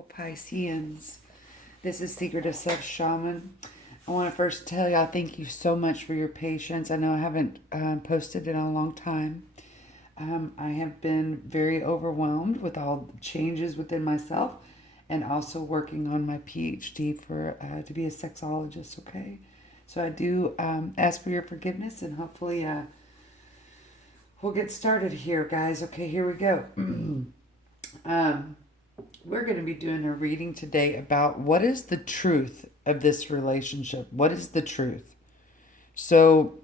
beautiful Pisceans. This is Secret of Self Shaman. I want to first tell y'all thank you so much for your patience. I know I haven't posted in a long time. I have been very overwhelmed with all the changes within myself and also working on my PhD for to be a sexologist, okay? So I do ask for your forgiveness and hopefully we'll get started here, guys. Okay, here we go. We're going to be doing a reading today about what is the truth of this relationship. What is the truth? So,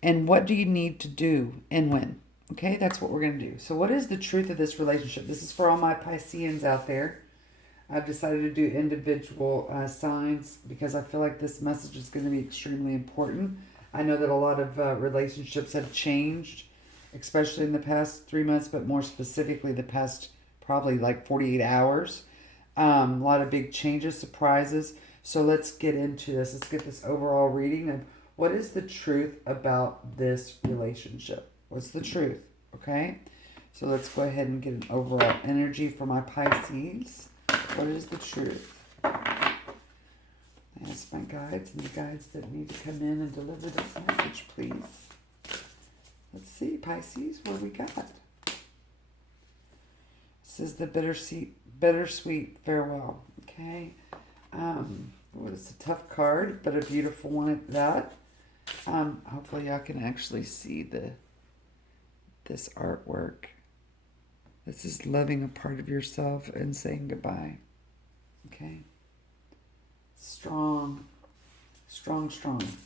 and what do you need to do and when? Okay, that's what we're going to do. So, what is the truth of this relationship? This is for all my Pisceans out there. I've decided to do individual signs because I feel like this message is going to be extremely important. I know that a lot of relationships have changed, especially in the past 3 months, but more specifically the past probably like 48 hours. A lot of big changes, surprises. So let's get into this. Let's get this overall reading of what is the truth about this relationship. What's the truth? Okay? So let's go ahead and get an overall energy for my Pisces. What is the truth? I ask my guides and the guides that need to come in and deliver this message, please. Let's see, Pisces, what do we got? This is the bittersweet farewell. Okay. Well, it's a tough card, but a beautiful one at that. Hopefully y'all can actually see this artwork. This is loving a part of yourself and saying goodbye. Okay. Strong.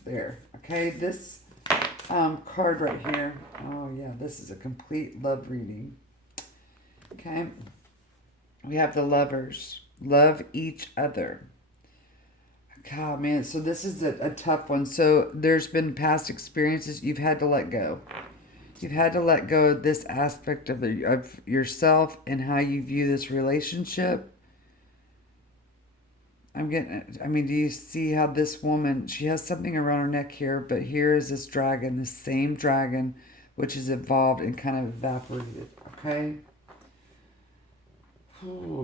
There. Okay. This card right here. Oh yeah, this is a complete love reading. Okay. We have the lovers. Love each other. God, man. So this is a tough one. So there's been past experiences you've had to let go. You've had to let go of this aspect of yourself and how you view this relationship. Do you see how this woman, she has something around her neck here, but here is this dragon, the same dragon, which is evolved and kind of evaporated. Okay?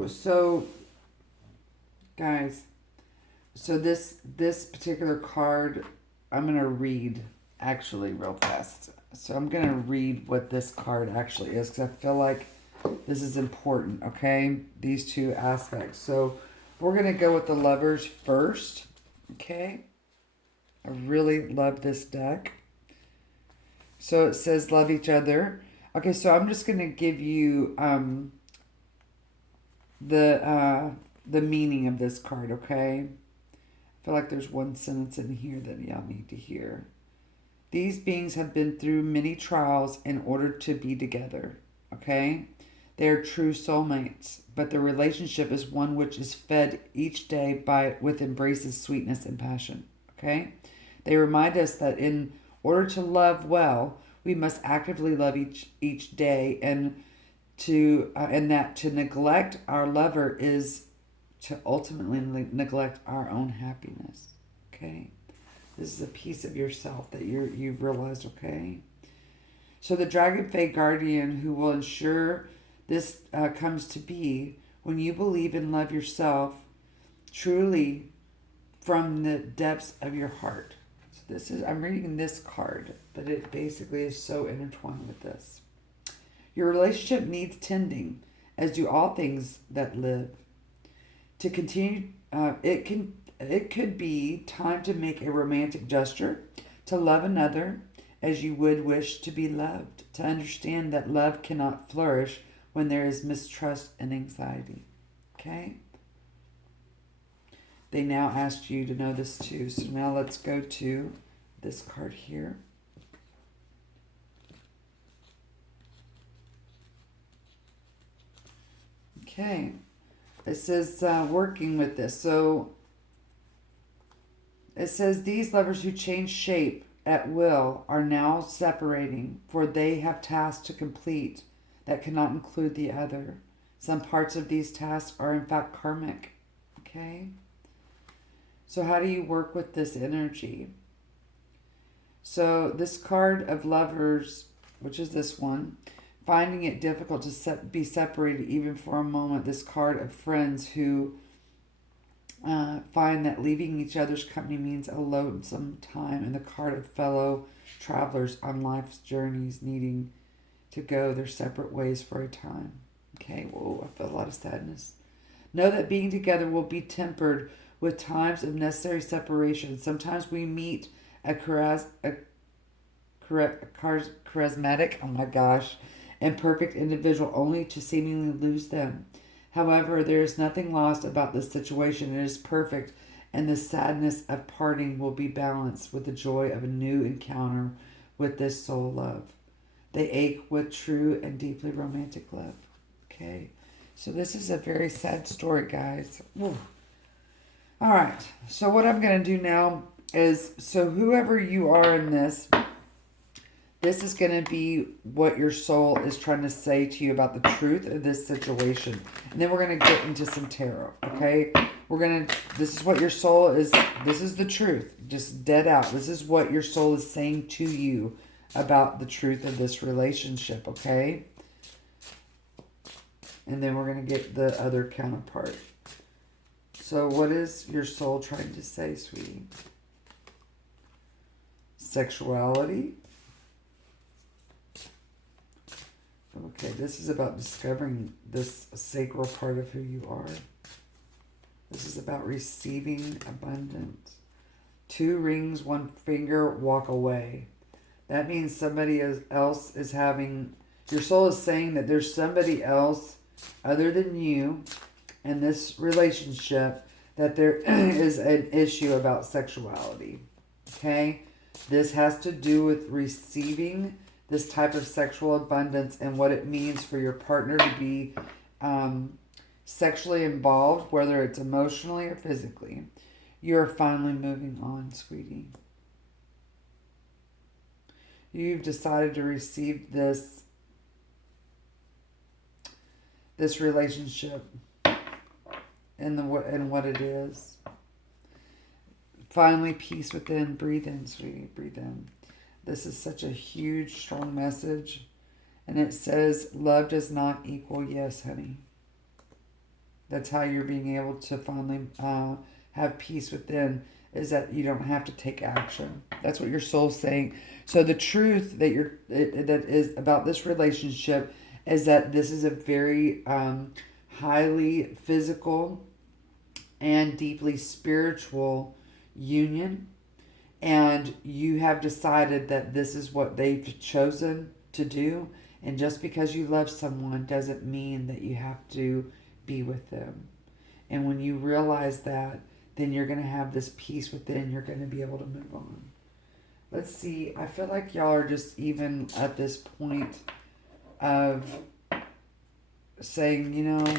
So, guys, so this particular card, I'm going to read actually real fast. So I'm going to read what this card actually is because I feel like this is important, okay? These two aspects. So we're going to go with the lovers first, okay? I really love this deck. So it says love each other. Okay, so I'm just going to give you the meaning of this card, okay? I feel like there's one sentence in here that y'all need to hear. These beings have been through many trials in order to be together, okay? They are true soulmates, but the relationship is one which is fed each day with embraces sweetness and passion, okay? They remind us that in order to love well, we must actively love each day, and that to neglect our lover is to ultimately neglect our own happiness. Okay, this is a piece of yourself that you've realized. Okay, so the Dragon Fae Guardian who will ensure this comes to be when you believe and love yourself truly from the depths of your heart. So I'm reading this card, but it basically is so intertwined with this. Your relationship needs tending, as do all things that live. To continue, it could be time to make a romantic gesture, to love another as you would wish to be loved, to understand that love cannot flourish when there is mistrust and anxiety. Okay? They now asked you to know this too. So now let's go to this card here. Okay, it says working with this. So it says these lovers who change shape at will are now separating, for they have tasks to complete that cannot include the other. Some parts of these tasks are in fact karmic. Okay, so how do you work with this energy? So this card of lovers, which is this one, finding it difficult to be separated even for a moment. This card of friends who find that leaving each other's company means a lonesome time, and the card of fellow travelers on life's journeys needing to go their separate ways for a time. Okay, whoa, I feel a lot of sadness. Know that being together will be tempered with times of necessary separation. Sometimes we meet a charismatic, oh my gosh, and perfect individual only to seemingly lose them. However, there is nothing lost about this situation. It is perfect, and the sadness of parting will be balanced with the joy of a new encounter with this soul love. They ache with true and deeply romantic love. Okay, so this is a very sad story, guys. Ooh. All right, so what I'm going to do now is, so whoever you are in this is going to be what your soul is trying to say to you about the truth of this situation. And then we're going to get into some tarot, okay? This is what your soul is, this is the truth, just dead out. This is what your soul is saying to you about the truth of this relationship, okay? And then we're going to get the other counterpart. So what is your soul trying to say, sweetie? Sexuality. Okay, this is about discovering this sacral part of who you are. This is about receiving abundance. 2 rings, 1 finger, walk away. That means somebody else is having... Your soul is saying that there's somebody else other than you in this relationship, that there is an issue about sexuality. Okay? This has to do with receiving this type of sexual abundance and what it means for your partner to be sexually involved, whether it's emotionally or physically. You're finally moving on, sweetie. You've decided to receive this relationship and what it is. Finally, peace within. Breathe in, sweetie. Breathe in. This is such a huge, strong message. And it says, love does not equal yes, honey. That's how you're being able to finally have peace within, is that you don't have to take action. That's what your soul's saying. So the truth that that is about this relationship is that this is a very highly physical and deeply spiritual union. And you have decided that this is what they've chosen to do. And just because you love someone doesn't mean that you have to be with them. And when you realize that, then you're going to have this peace within. You're going to be able to move on. Let's see. I feel like y'all are just even at this point of saying, you know,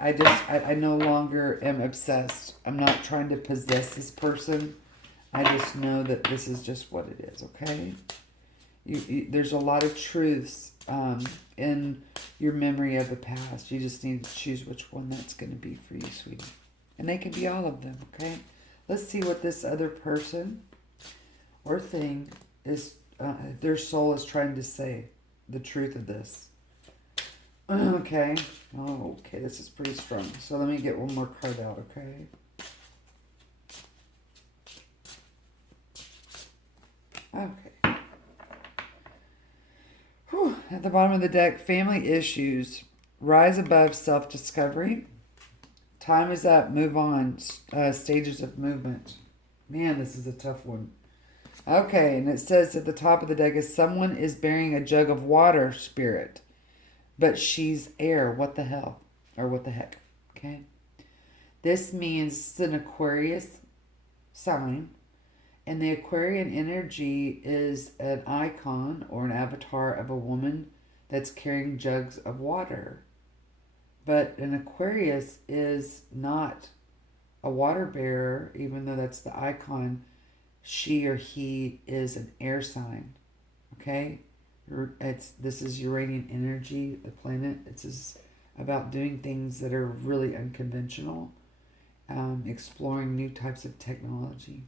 I no longer am obsessed. I'm not trying to possess this person. I just know that this is just what it is, okay? There's a lot of truths in your memory of the past. You just need to choose which one that's going to be for you, sweetie. And they can be all of them, okay? Let's see what this other person or thing is, their soul is trying to say, the truth of this. Okay. Oh, okay. This is pretty strong. So let me get one more card out, okay? Okay. Whew. At the bottom of the deck, family issues. Rise above self-discovery. Time is up. Move on. Stages of movement. Man, this is a tough one. Okay, and it says at the top of the deck is someone is bearing a jug of water, spirit. But she's air. What the hell? Or what the heck? Okay. This means it's an Aquarius sign. And the Aquarian energy is an icon or an avatar of a woman that's carrying jugs of water. But an Aquarius is not a water bearer, even though that's the icon. She or he is an air sign. Okay? This is Uranian energy, the planet. It's about doing things that are really unconventional, exploring new types of technology.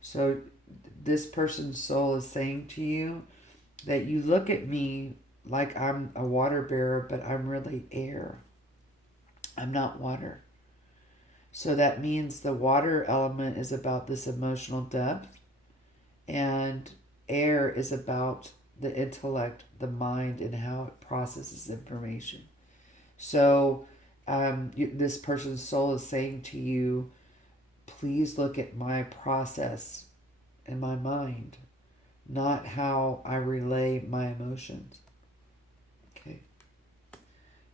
So this person's soul is saying to you that you look at me like I'm a water bearer, but I'm really air. I'm not water. So that means the water element is about this emotional depth, and air is about the intellect, the mind, and how it processes information. So this person's soul is saying to you, please look at my process and my mind, not how I relay my emotions. Okay.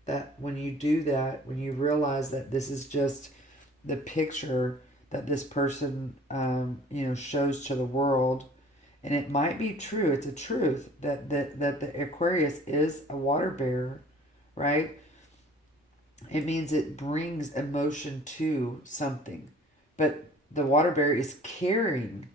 That when you do that, when you realize that this is just the picture that this person, shows to the world, and it might be true. It's a truth that the Aquarius is a water bearer, right? It means it brings emotion to something, but the water bearer is carrying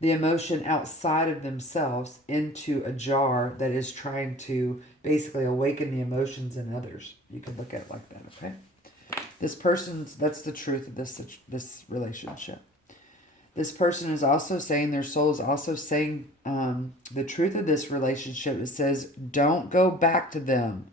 the emotion outside of themselves into a jar that is trying to basically awaken the emotions in others. You can look at it like that, okay? That's the truth of this relationship. This person is also saying, their soul is also saying the truth of this relationship. It says, don't go back to them.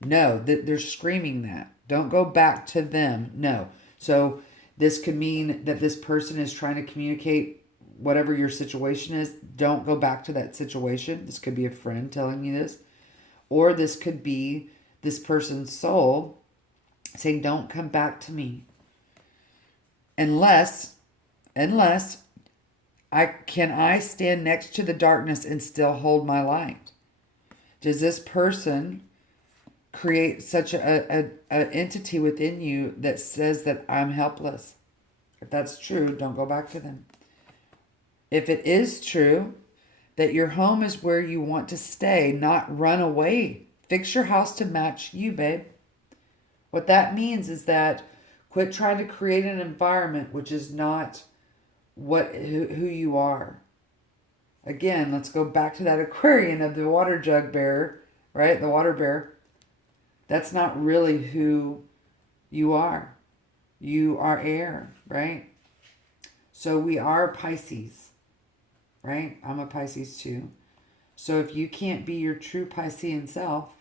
No, they're screaming that. Don't go back to them. No. So this could mean that this person is trying to communicate whatever your situation is. Don't go back to that situation. This could be a friend telling you this. Or this could be this person's soul saying, don't come back to me. Unless I stand next to the darkness and still hold my light? Does this person create such a entity within you that says that I'm helpless? If that's true, don't go back to them. If it is true that your home is where you want to stay, not run away, fix your house to match you, babe. What that means is that quit trying to create an environment which is not who you are. Again, let's go back to that Aquarian of the water jug bearer, right? The water bearer. That's not really who you are. You are air, right? So we are Pisces, right? I'm a Pisces too. So if you can't be your true Piscean self,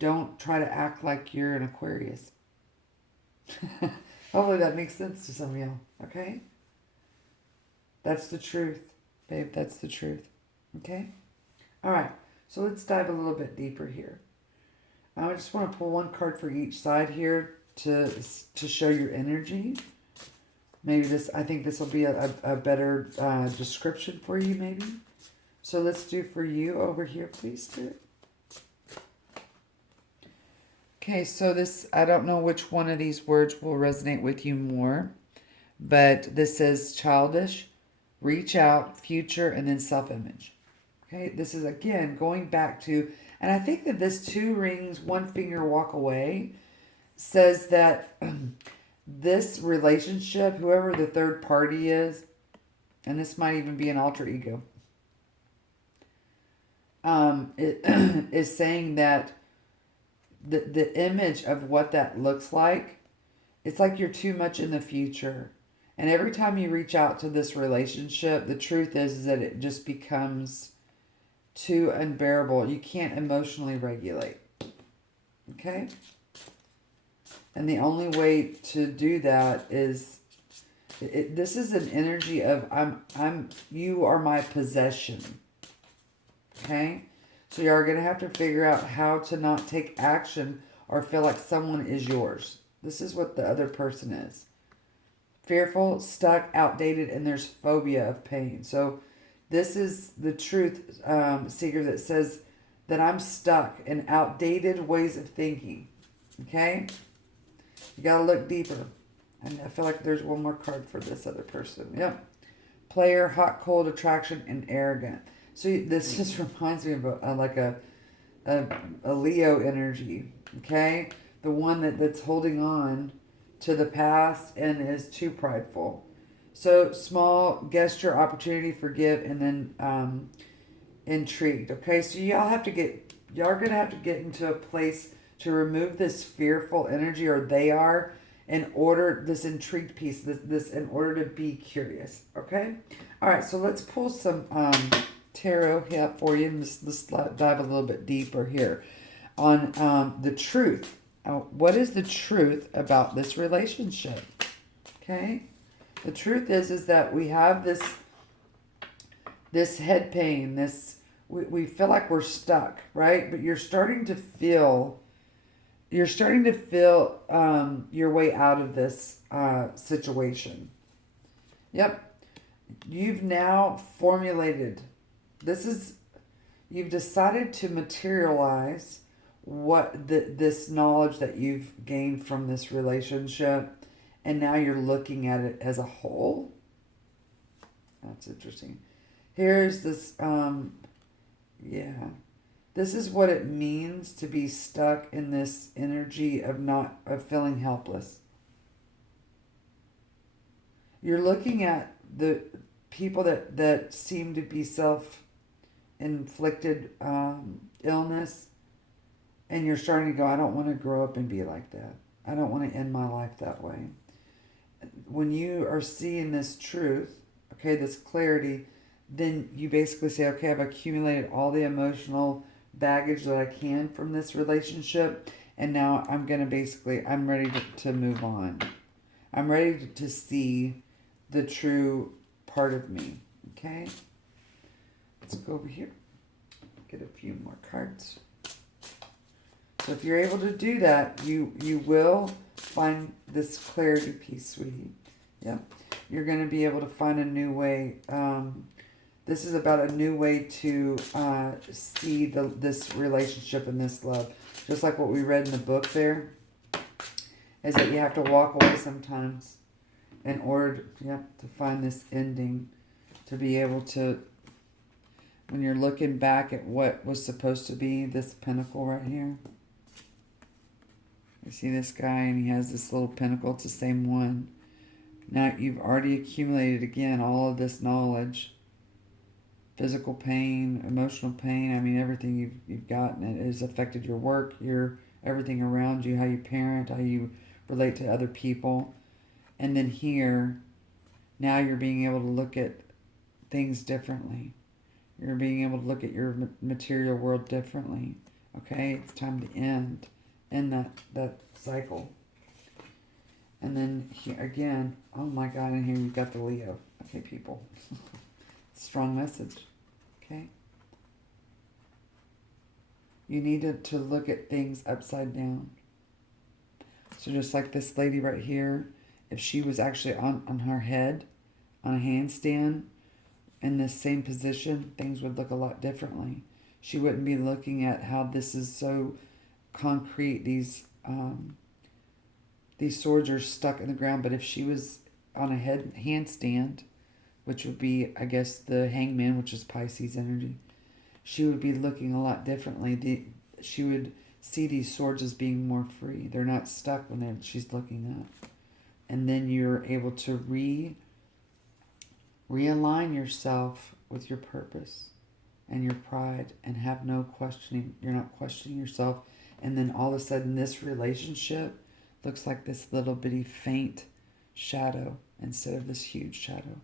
don't try to act like you're an Aquarius. Hopefully that makes sense to some of y'all, okay? That's the truth, babe. That's the truth, okay? All right, so let's dive a little bit deeper here. I just want to pull one card for each side here to show your energy. Maybe I think this will be a better description for you, maybe. So let's do for you over here, please, Spirit. Okay, so I don't know which one of these words will resonate with you more, but this says childish, reach out, future, and then self-image. Okay, this is, again, going back to, and I think that this 2 rings, 1 finger, walk away, says that this relationship, whoever the third party is, and this might even be an alter ego, it is saying that the image of what that looks like, it's like you're too much in the future. And every time you reach out to this relationship, the truth is that it just becomes too unbearable. You can't emotionally regulate. Okay? And the only way to do that is, this is an energy of you are my possession. Okay? So you are going to have to figure out how to not take action or feel like someone is yours. This is what the other person is. Fearful, stuck, outdated, and there's phobia of pain. So this is the truth, seeker, that says that I'm stuck in outdated ways of thinking. Okay? You got to look deeper. And I feel like there's one more card for this other person. Yep. Player, hot, cold, attraction, and arrogant. So this just reminds me of a Leo energy. Okay? The one that's holding on to the past and is too prideful. So small gesture, opportunity, forgive, and then intrigued. Okay, so y'all are gonna have to get into a place to remove this fearful energy, or they are, in order, this intrigued piece, this in order to be curious. Okay, all right. So let's pull some tarot hit for you. And let's dive a little bit deeper here on the truth. What is the truth about this relationship? Okay? The truth is that we have this head pain, we feel like we're stuck, right? But you're starting to feel your way out of this situation. Yep. You've now formulated, you've decided to materialize this knowledge that you've gained from this relationship, and now you're looking at it as a whole. That's interesting. Here's this, this is what it means to be stuck in this energy of feeling helpless. You're looking at the people that seem to be self-inflicted illness, and you're starting to go, I don't want to grow up and be like that. I don't want to end my life that way. When you are seeing this truth, okay, this clarity, then you basically say, okay, I've accumulated all the emotional baggage that I can from this relationship, and now I'm ready to move on. I'm ready to see the true part of me, okay? Let's go over here, get a few more cards. So if you're able to do that, you will find this clarity piece, sweetie. Yeah. You're going to be able to find a new way. This is about a new way to see this relationship and this love. Just like what we read in the book there, is that you have to walk away sometimes in order to find this ending, to be able to, when you're looking back at what was supposed to be this pinnacle right here. You see this guy, and he has this little pinnacle. It's the same one. Now you've already accumulated, again, all of this knowledge. Physical pain, emotional pain. I mean, everything you've gotten. It has affected your work, everything around you, how you parent, how you relate to other people. And then here, now you're being able to look at things differently. You're being able to look at your material world differently. Okay, it's time to end that cycle. And then here again, oh my God, and here you've got the Leo. Okay, people. Strong message. Okay? You need to look at things upside down. So just like this lady right here, if she was actually on her head, on a handstand, in this same position, things would look a lot differently. She wouldn't be looking at how this is so concrete, these swords are stuck in the ground. But if she was on a handstand, which would be, I guess, the hangman, which is Pisces energy, she would be looking a lot differently. She would see these swords as being more free. They're not stuck when she's looking up. And then you're able to realign yourself with your purpose and your pride, and have no questioning. You're not questioning yourself. And then all of a sudden this relationship looks like this little bitty faint shadow instead of this huge shadow.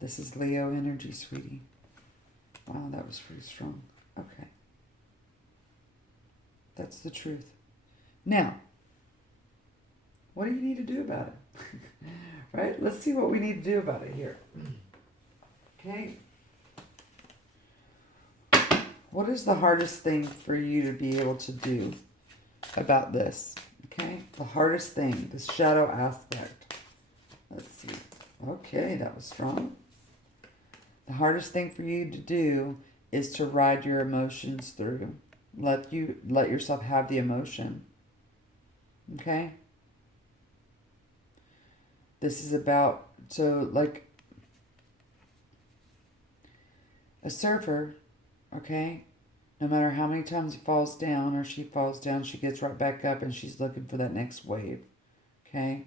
This is Leo energy, sweetie. Wow, that was pretty strong. Okay. That's the truth. Now, what do you need to do about it? Right? Let's see what we need to do about it here. Okay. What is the hardest thing for you to be able to do about this? Okay. The hardest thing, the shadow aspect. Let's see. Okay, that was strong. The hardest thing for you to do is to ride your emotions through. Let yourself have the emotion. Okay? This is about, so like a surfer, okay? No matter how many times he falls down or she falls down, she gets right back up and she's looking for that next wave. Okay?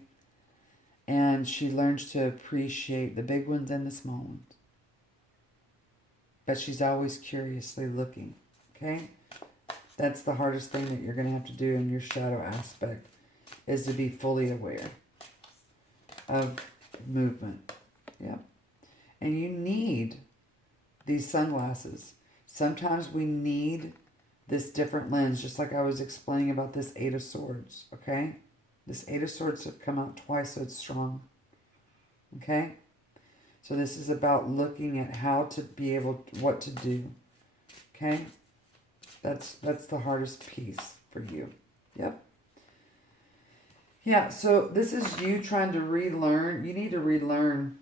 And she learns to appreciate the big ones and the small ones. But she's always curiously looking. Okay? That's the hardest thing that you're going to have to do in your shadow aspect, is to be fully aware of movement. Yep. And you need these sunglasses. Sometimes we need this different lens, just like I was explaining about this Eight of Swords, okay? This Eight of Swords have come out twice, so it's strong, okay? So this is about looking at how to be able, what to do, okay? That's the hardest piece for you. Yep. Yeah, so this is you trying to relearn. You need to relearn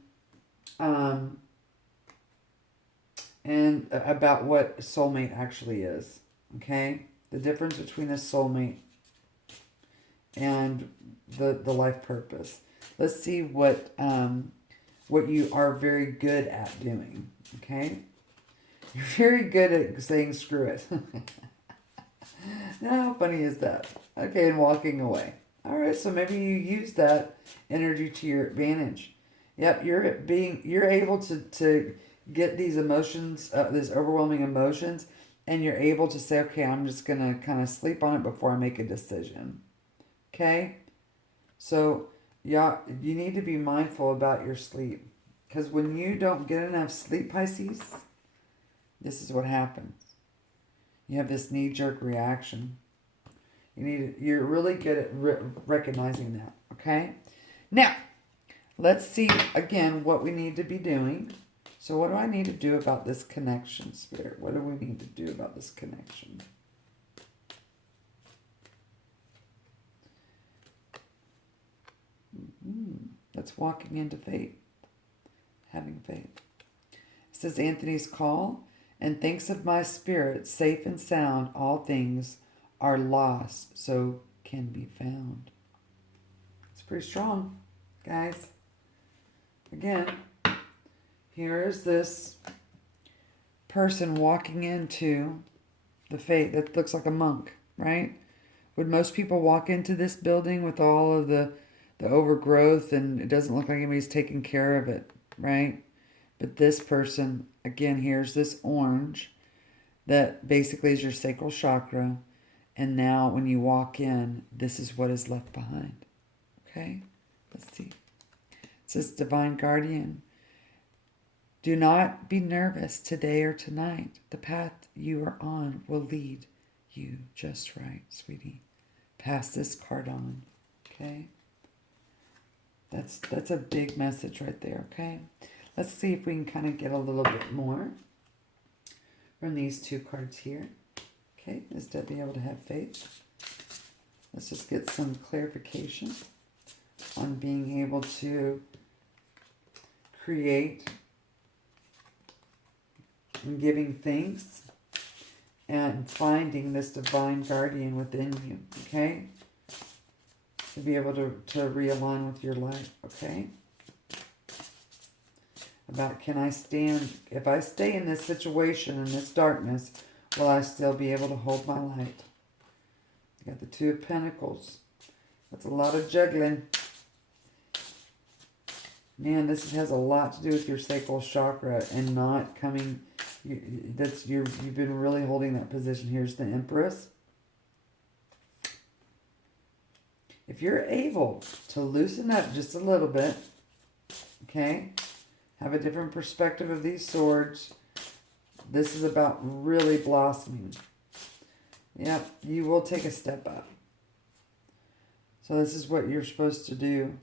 and about what soulmate actually is, okay? The difference between a soulmate and the life purpose. Let's see what you are very good at doing, okay? You're very good at saying screw it. Now, how funny is that? Okay, and walking away. All right, so maybe you use that energy to your advantage. Yep, you're able to get these emotions, these overwhelming emotions, and you're able to say, okay, I'm just gonna kind of sleep on it before I make a decision. Okay, so yeah, you need to be mindful about your sleep, because when you don't get enough sleep, Pisces, this is what happens. You have this knee-jerk reaction. You're really good at recognizing that, okay? Now, let's see, again, what we need to be doing. So what do I need to do about this connection, Spirit? What do we need to do about this connection? That's walking into faith. Having faith. It says, Anthony's call, and thinks of my spirit, safe and sound, all things are lost, so can be found. It's pretty strong, guys. Again, here is this person walking into the faith that looks like a monk, right? Would most people walk into this building with all of the overgrowth and it doesn't look like anybody's taking care of it, right? But this person, again, here's this orange that basically is your sacral chakra. And now when you walk in, this is what is left behind. Okay? Let's see. It says, Divine Guardian, do not be nervous today or tonight. The path you are on will lead you just right, sweetie. Pass this card on. Okay? That's a big message right there, okay? Let's see if we can kind of get a little bit more from these two cards here. Okay, is to be able to have faith. Let's just get some clarification on being able to create and giving thanks and finding this divine guardian within you, okay? To be able to realign with your life, okay? About, can I stand, if I stay in this situation, in this darkness, will I still be able to hold my light? You got the Two of Pentacles. That's a lot of juggling. Man, this has a lot to do with your sacral chakra and not coming. You've been really holding that position. Here's the Empress. If you're able to loosen up just a little bit, okay, have a different perspective of these swords, this is about really blossoming. Yep, you will take a step up. So this is what you're supposed to do.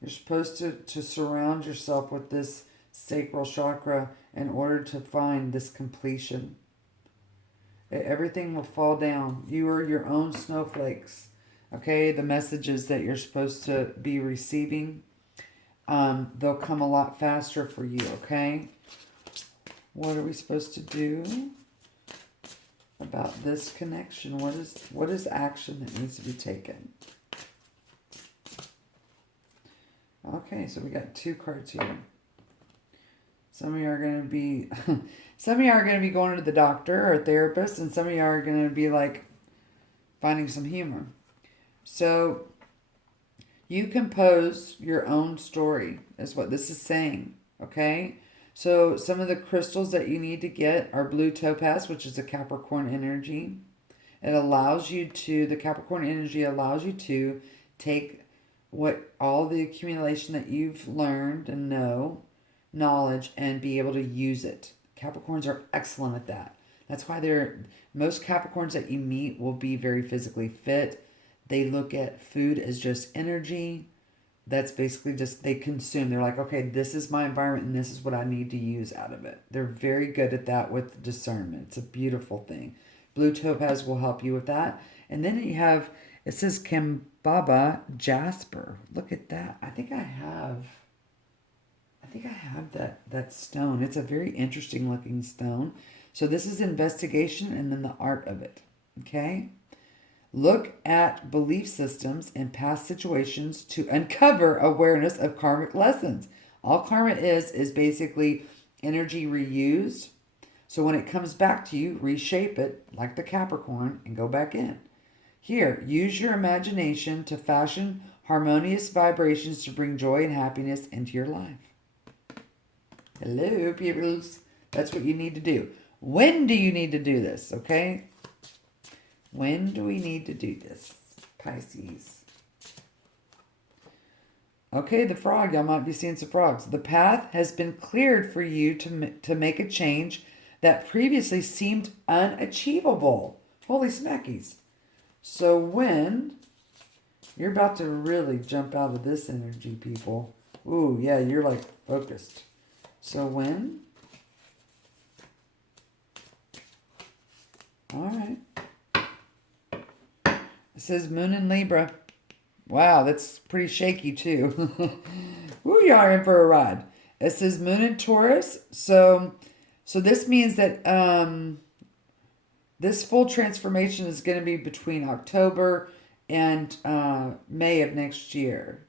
You're supposed to surround yourself with this sacral chakra in order to find this completion. Everything will fall down. You are your own snowflakes. Okay, the messages that you're supposed to be receiving, they'll come a lot faster for you, okay? What are we supposed to do about this connection? What is action that needs to be taken? Okay, so we got two cards here. Some of you are going to be going to the doctor or a therapist, and some of you are going to be like finding some humor. So you compose your own story is what this is saying, okay? So some of the crystals that you need to get are blue topaz, which is a Capricorn energy. The Capricorn energy allows you to take all the accumulation that you've learned and knowledge, and be able to use it Capricorns are excellent at that. That's why most Capricorns that you meet will be very physically fit. They look at food as just energy. That's basically just they consume. They're like, okay, this is my environment and this is what I need to use out of it. They're very good at that with discernment. It's a beautiful thing. Blue topaz will help you with that. And then you have, it says Kambaba Jasper. Look at that. I think I have that stone. It's a very interesting looking stone. So this is investigation and then the art of it. Okay? Look at belief systems and past situations to uncover awareness of karmic lessons. All karma is basically energy reused. So when it comes back to you, reshape it like the Capricorn and go back in. Here, use your imagination to fashion harmonious vibrations to bring joy and happiness into your life. Hello, peoples. That's what you need to do. When do you need to do this, okay? When do we need to do this, Pisces? Okay, the frog. Y'all might be seeing some frogs. The path has been cleared for you to make a change that previously seemed unachievable. Holy smackies. So when you're about to really jump out of this energy, people. Ooh, yeah, you're like focused. So when? All right. It says Moon in Libra. Wow, that's pretty shaky too. Ooh, you are in for a ride. It says Moon in Taurus. So this means that this full transformation is going to be between October and May of next year.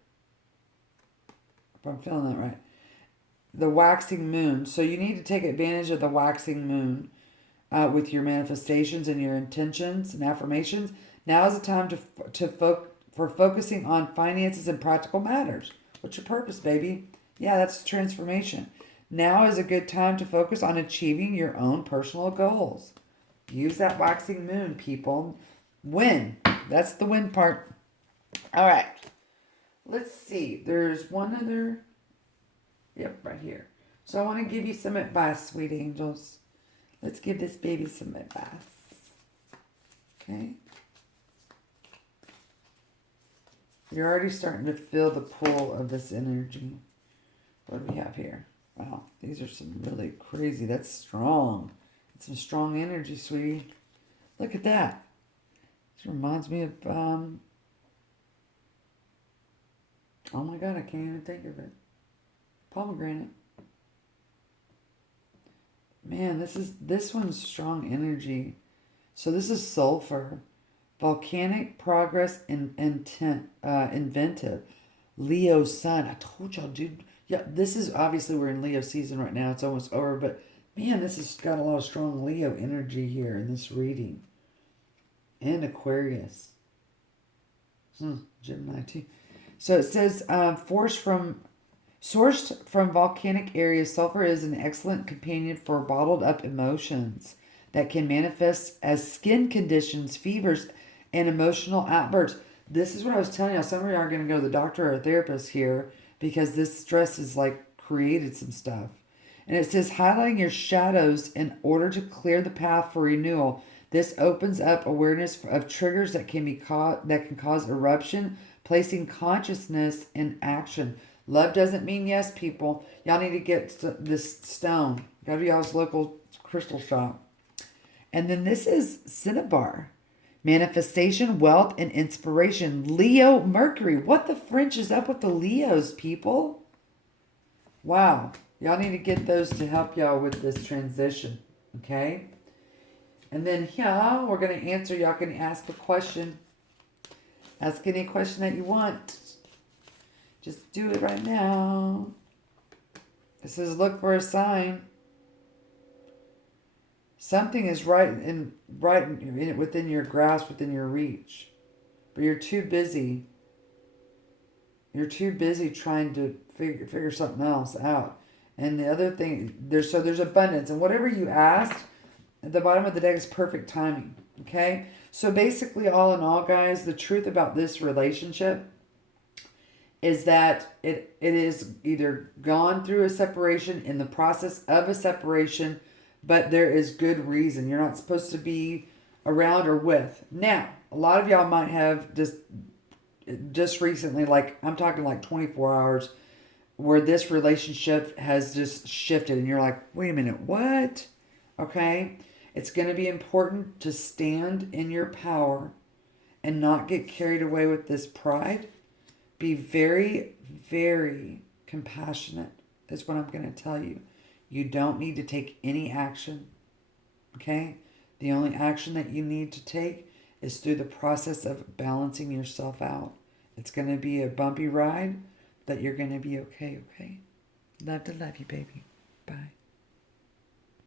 If I'm feeling that right. The waxing moon. So you need to take advantage of the waxing moon with your manifestations and your intentions and affirmations. Now is the time for focusing on finances and practical matters. What's your purpose, baby? Yeah, that's transformation. Now is a good time to focus on achieving your own personal goals. Use that waxing moon, people. Win. That's the win part. All right. Let's see. There's one other. Yep, right here. So I want to give you some advice, sweet angels. Let's give this baby some advice. Okay. You're already starting to feel the pull of this energy. What do we have here? Wow, these are some really crazy. That's strong. It's some strong energy, sweetie. Look at that. This reminds me of, oh my God, I can't even think of it. Pomegranate. Man, this one's strong energy. So this is sulfur. Volcanic progress and inventive. Leo sun. I told y'all, dude. Yeah, this is obviously we're in Leo season right now. It's almost over, but man, this has got a lot of strong Leo energy here in this reading. And Aquarius. Gemini too. So it says, sourced from volcanic areas, sulfur is an excellent companion for bottled up emotions that can manifest as skin conditions, fevers, and emotional outbursts. This is what I was telling you. Some of you are going to go to the doctor or a therapist here because this stress has like created some stuff. And it says highlighting your shadows in order to clear the path for renewal. This opens up awareness of triggers that can cause eruption, placing consciousness in action. Love doesn't mean yes, people. Y'all need to get this stone. Go to y'all's local crystal shop. And then this is Cinnabar. Manifestation, wealth, and inspiration. Leo Mercury. What the French is up with the Leos, people? Wow. Y'all need to get those to help y'all with this transition. Okay? And then here, we're going to answer. Y'all can ask a question. Ask any question that you want. Just do it right now. It says, look for a sign. Something is within your grasp, within your reach. But you're too busy. You're too busy trying to figure something else out. And the other thing, there's abundance. And whatever you asked, at the bottom of the deck is perfect timing. Okay? So basically, all in all, guys, the truth about this relationship is that it is either gone through a separation, in the process of a separation, but there is good reason. You're not supposed to be around or with. Now, a lot of y'all might have just recently, like I'm talking like 24 hours, where this relationship has just shifted and you're like, wait a minute, what? Okay? It's going to be important to stand in your power and not get carried away with this pride. Be very, very compassionate, is what I'm going to tell you. You don't need to take any action. Okay? The only action that you need to take is through the process of balancing yourself out. It's going to be a bumpy ride, but you're going to be okay, okay? Love to love you, baby. Bye.